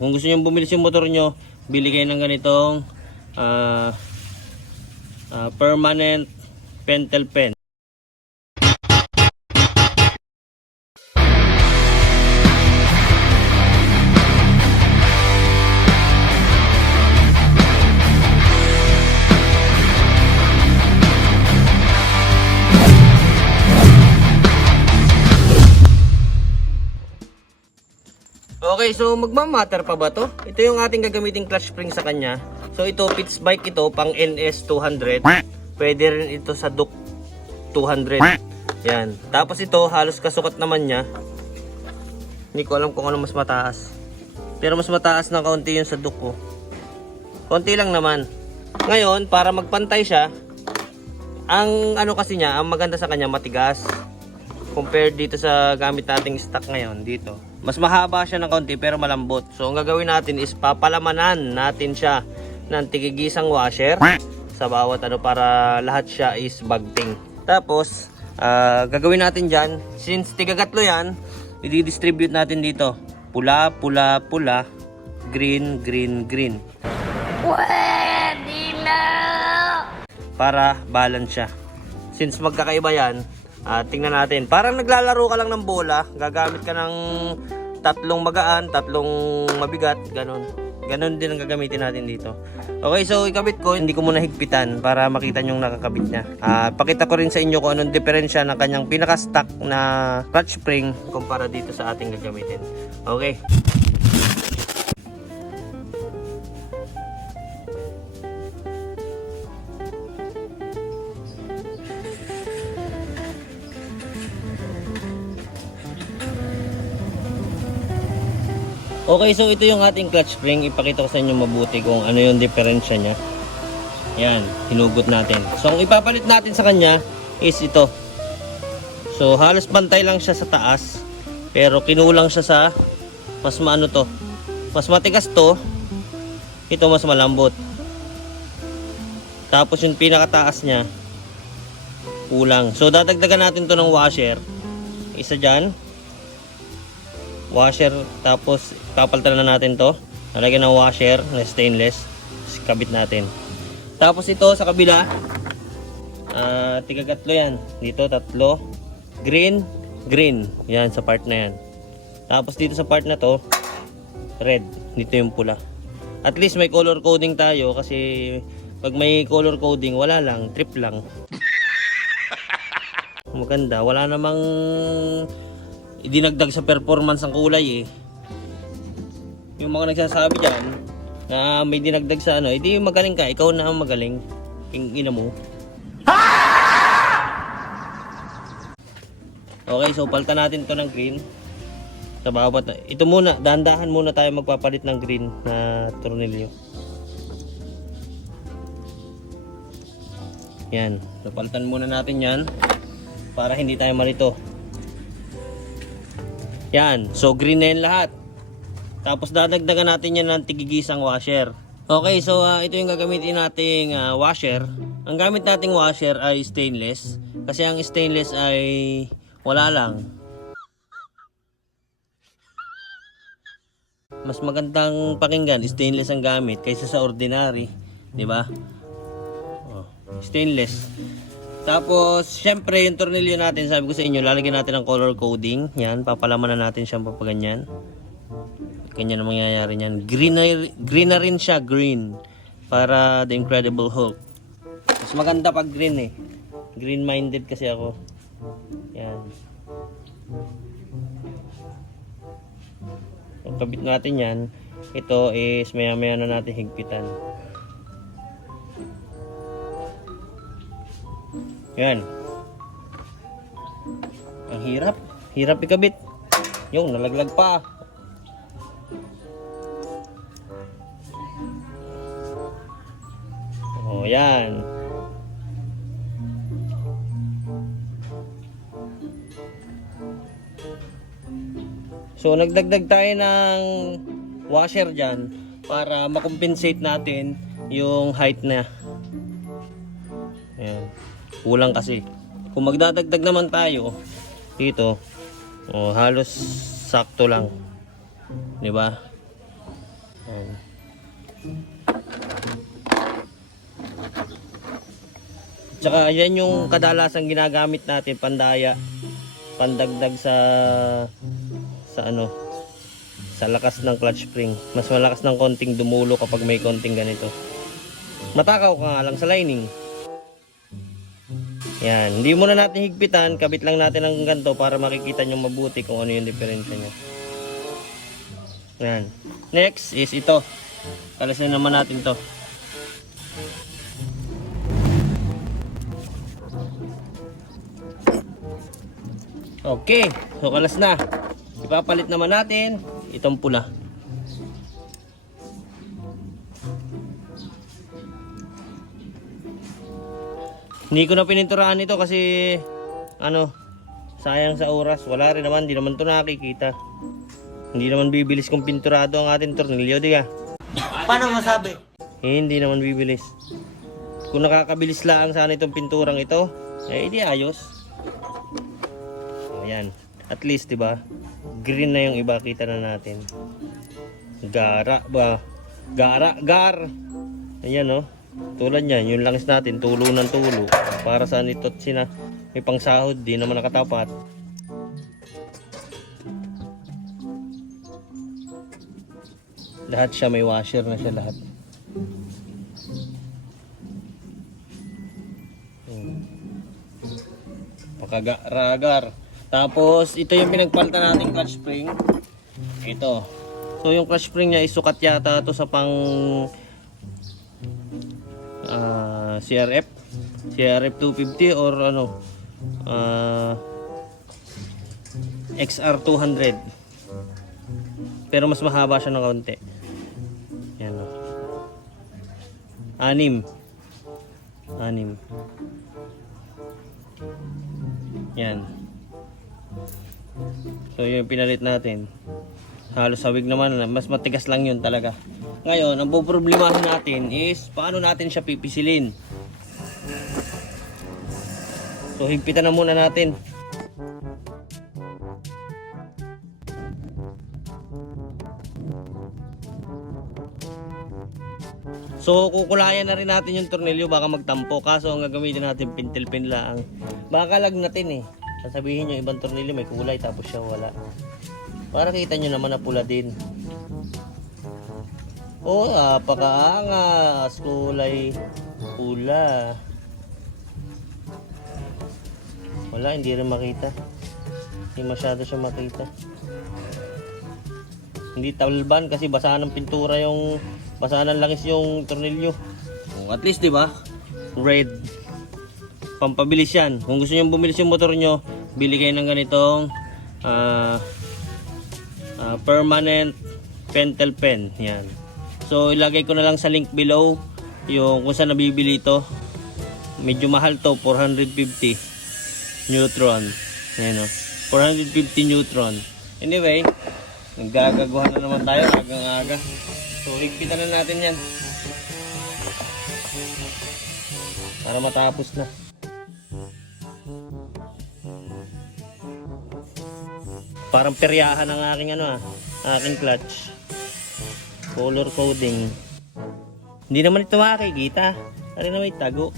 Kung gusto niyo bumili yung motor nyo, bili kayo ng ganitong ah, ah, permanent pentel pen. Okay, so magmamatter pa ba to? Ito yung ating gagamiting clutch spring sa kanya. So ito, Pitts bike ito, pang NS 200. Pwede rin ito sa Duke 200. Yan. Tapos ito, halos kasukat naman niya. Hindi ko alam kung ano mas mataas. Pero mas mataas ng kaunti yung sa Duke ko. Konti lang naman. Ngayon, para magpantay siya, ang ano kasi niya, ang maganda sa kanya matigas compared dito sa gamit nating stock ngayon dito. Mas mahaba siya ng konti pero malambot. So ang gagawin natin is papalamanan natin siya ng tigigisang washer sa bawat ano para lahat siya is bagting. Tapos ah, gagawin natin diyan since tigagatlo yan, i-distribute natin dito. Pula, pula, pula, green, green, green. Pwede na! para balance siya. Since magkakaiba yan, ah, tingnan natin. Parang naglalaro ka lang ng bola, gagamit ka ng tatlong magaan, tatlong mabigat, ganun. Ganun din ang gagamitin natin dito. Okay, so ikabit ko, hindi ko muna higpitan para makita nyo yung nakakabit niya. Ah, pakita ko rin sa inyo kung anong diferensya ng kanyang pinaka-stock na clutch spring kumpara dito sa ating gagamitin. Okay. Okay, so ito yung ating clutch spring. Ipakita ko sa inyo mabuti kung ano yung diferensya niya. Yan, hinugot natin. So, ang ipapalit natin sa kanya is ito. So, halos bantay lang siya sa taas. Pero kinulang siya sa mas maano to. Mas matigas to. Ito mas malambot. Tapos yung pinakataas niya, kulang. So, dadagdagan natin to ng washer. Isa dyan washer tapos papalitan na natin to. Nalagyan ng washer na stainless kabit natin. Tapos ito sa kabila ah tigagatlo yan. Dito tatlo. Green green. Yan sa part na yan. Tapos dito sa part na to red. Dito yung pula. At least may color coding tayo kasi pag may color coding wala lang trip lang. Maganda. Wala namang idinagdag sa performance ng kulay eh. Yung mga nagsasabi dyan na may dinagdag sa ano, edi magaling ka, ikaw na ang magaling. Yung ina mo. Okay, so palta natin to ng green. Sa bawat, ito muna, dahan-dahan muna tayo magpapalit ng green na tornilyo. Yan, napalitan muna natin yan para hindi tayo malito. Yan. So, green na yan lahat. Tapos, dadagdagan natin yan ng tigigisang washer. Okay, so ah, ito yung gagamitin nating ah, washer. Ang gamit nating washer ay stainless. Kasi ang stainless ay wala lang. Mas magandang pakinggan, stainless ang gamit kaysa sa ordinary. di ba? Oh, stainless. Tapos, syempre, yung tornilyo natin, sabi ko sa inyo, lalagyan natin ng color coding. Yan, papalaman na natin siyang papaganyan. Ganyan ang mangyayari niyan. Green na, green na rin siya, green. Para The Incredible Hulk. Mas maganda pag green eh. Green-minded kasi ako. Yan. Pag kabit natin yan, ito is maya-maya na natin higpitan. Yan. Ang hirap. Hirap ikabit. Yung, nalaglag pa. Oh, yan. So, nagdagdag tayo ng washer dyan para makompensate natin yung height na. Kulang kasi. Kung magdadagdag naman tayo dito, oh, halos sakto lang. 'Di ba? Yan. Tsaka yan yung kadalasan ginagamit natin pandaya, pandagdag sa sa ano sa lakas ng clutch spring. Mas malakas ng konting dumulo kapag may konting ganito. Matakaw ka nga lang sa lining. Yan, hindi muna natin higpitan, kabit lang natin ang ganito para makikita nyo mabuti kung ano yung diferensya niya. Yan. Next is ito. Kalasin naman natin to. Okay, so kalas na. Ipapalit naman natin itong pula. Hindi ko na pininturahan ito kasi ano, sayang sa oras. Wala rin naman, hindi naman ito nakikita. Hindi naman bibilis kung pinturado ang ating tornilyo, di ka? Paano masabi? Eh, hindi naman bibilis. Kung nakakabilis lang sana itong pinturang ito, eh di ayos. Ayan. At least, di ba? Green na yung iba, kita na natin. Gara ba? Gara, gar. Ayan, oh. Tulad niyan, yung langis natin, tulo ng tulo. Para sa nito sina, may pangsahod, di naman nakatapat. Lahat siya may washer na siya lahat. Hmm. Pakagaragar. Tapos ito yung pinagpalitan nating clutch spring. Ito. So yung clutch spring niya isukat yata to sa pang CRF. CRF 250 or ano ah, XR 200. Pero mas mahaba siya ng kaunti. Yan o. Anim. Anim. Yan. So yun yung pinalit natin. Halos sawig naman, mas matigas lang yun talaga. Ngayon, ang poproblemahin natin is paano natin siya pipisilin. So higpitan na muna natin. So kukulayan na rin natin yung tornilyo baka magtampo kaso ang gagamitin natin pintil pin lang. Baka lagnatin eh. Sasabihin nyo ibang tornilyo may kulay tapos siya wala. Para kita nyo naman na pula din. Oh, napakaangas. Kulay pula. Wala, hindi rin makita. Hindi masyado siya makita. Hindi talban kasi basahan ng pintura yung basahan ng langis yung tornilyo. Oh, At least 'di ba? Red. Pampabilis 'yan. Kung gusto niyo bumilis yung motor nyo, bili kayo ng ganitong ah ah, permanent pentel pen. Yan. So ilagay ko na lang sa link below yung kung saan nabibili ito. Medyo mahal to, 450 neutron. Yan o. 450 neutron. Anyway, Naggagaguhan na naman tayo agang aga. So, higpitan na natin yan. Para matapos na. Parang peryahan ang aking ano ah, aking clutch. Color coding. Hindi naman ito makikita. Ano na may tago.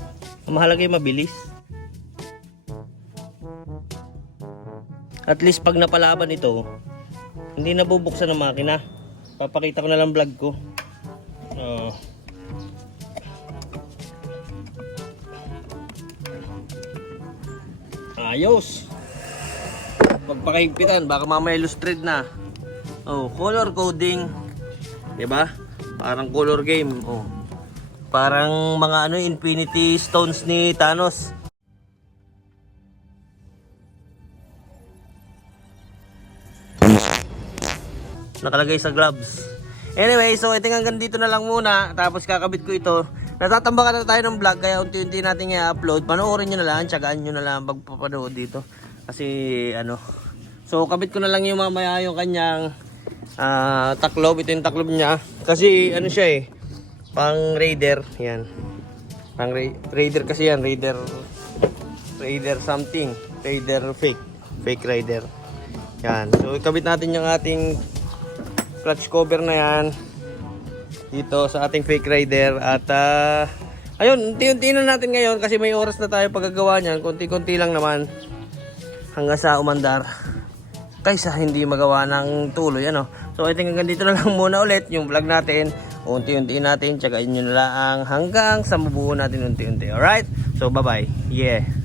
Mahalaga yung mabilis. At least pag napalaban ito, hindi na bubuksan ng makina. Papakita ko na lang vlog ko. Oh. Ayos. Pagpakahigpitan, baka mamaya illustrate na. Oh, color coding. 'Di ba? Parang color game. Oh. Parang mga ano Infinity Stones ni Thanos. Nakalagay sa gloves. Anyway, so ito hanggang dito na lang muna. Tapos kakabit ko ito. Natatambakan na tayo ng vlog kaya unti-unti natin i-upload. Panoorin nyo na lang, tsagaan nyo na lang pagpapanood dito. Kasi ano. So kabit ko na lang yung mamaya yung kanyang ah, taklob. Ito yung taklob niya. Kasi ano siya eh. Pang raider. Yan. Pang ra- raider kasi yan. Raider. Raider something. Raider fake. Fake rider. Yan. So ikabit natin yung ating clutch cover na yan dito sa ating fake rider at ah, ayun, unti-unti na natin ngayon kasi may oras na tayo paggagawa niyan. Konti-konti lang naman hanggang sa umandar kaysa hindi magawa ng tuloy ano. So I think hanggang dito lang muna ulit yung vlog natin. Unti-unti natin, tsagain nyo na lang hanggang sa mabuo natin unti-unti. Alright? So bye-bye. Yeah.